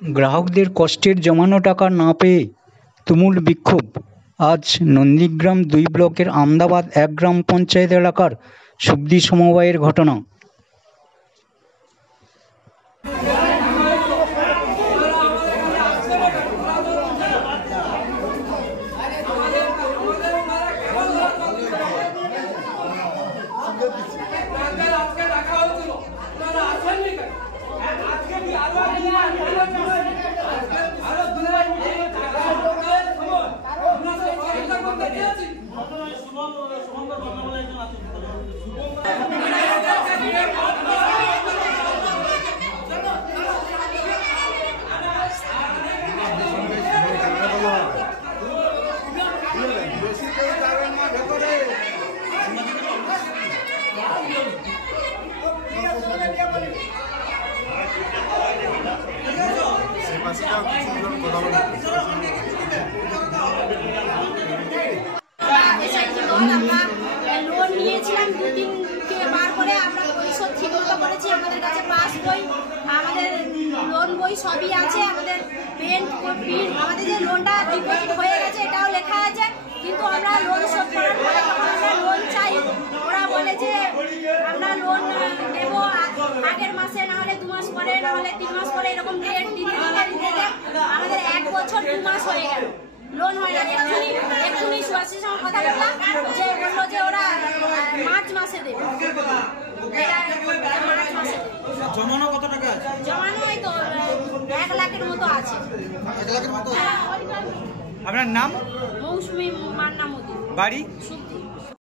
গ্রাহকদের কষ্টের জমানো টাকা না পেয়ে তুমুল বিক্ষোভ। আজ নন্দীগ্রাম 2 ব্লকের আমদাবাদ 1 গ্রাম পঞ্চায়েত এলাকার সুবদি সমবায়ের ঘটনা। লোন নিয়েছিলাম 2-3 বার করে আমরা পরিশোধ ঠিক মতো করেছি। আমাদের কাছে পাস বই, আমাদের লোন বই সবই আছে, আমাদের পেন্ট বিল, আমাদের যে লোনটা ডিপোজিট হয়ে গেছে এটাও লেখা আছে। কিন্তু আমরা লোন শোধ করার পরে যখন আমরা লোন চাই, ওরা বলে যে আমরা লোন দেব আগের মাসে, না হলে 2 মাস পরে, না হলে 3 মাস পরে, এরকম ডেট দিতে আমাদের 1 বছর 2 মাস হয়ে গেল, লোন হয় না। এক্ষুনি সুভাষের সঙ্গে কথা বললাম, যে বললো যে ওরা মার্চ মাসে দেবে। মার্চ মাসে জমানো কত টাকা আছে? জমানো ওই তো 1 লাখের মতো আছে। 1 লাখের মতো? আপনার নাম? মৌসুমী মান্না মোদি, বাড়ি? সুবদি।